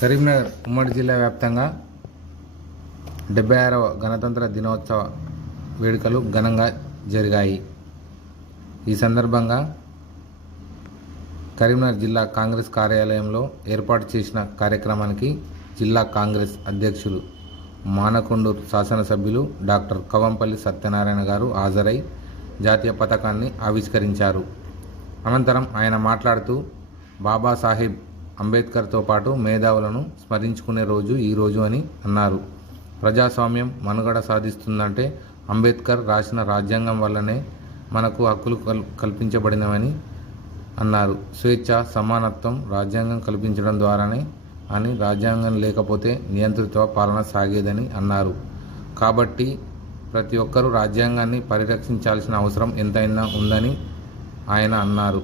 కరీంనగర్ ఉమ్మడి జిల్లా వ్యాప్తంగా డెబ్బై ఆరవ గణతంత్ర దినోత్సవ వేడుకలు ఘనంగా జరిగాయి. ఈ సందర్భంగా కరీంనగర్ జిల్లా కాంగ్రెస్ కార్యాలయంలో ఏర్పాటు చేసిన కార్యక్రమానికి జిల్లా కాంగ్రెస్ అధ్యక్షులు మానకొండూరు శాసనసభ్యులు డాక్టర్ కవంపల్లి సత్యనారాయణ గారు హాజరై జాతీయ పథకాన్ని ఆవిష్కరించారు. అనంతరం ఆయన మాట్లాడుతూ బాబాసాహెబ్ అంబేద్కర్తో పాటు మేధావులను స్మరించుకునే రోజు ఈ రోజు అని అన్నారు. ప్రజాస్వామ్యం మనుగడ సాధిస్తుందంటే అంబేద్కర్ రాసిన రాజ్యాంగం వల్లనే మనకు హక్కులు కల్ కల్పించబడినవని అన్నారు. స్వేచ్ఛ సమానత్వం రాజ్యాంగం కల్పించడం ద్వారానే అని రాజ్యాంగం లేకపోతే నియంతృత్వ పాలన సాగేదని అన్నారు. కాబట్టి ప్రతి ఒక్కరూ రాజ్యాంగాన్ని పరిరక్షించాల్సిన అవసరం ఎంతైనా ఉందని ఆయన అన్నారు.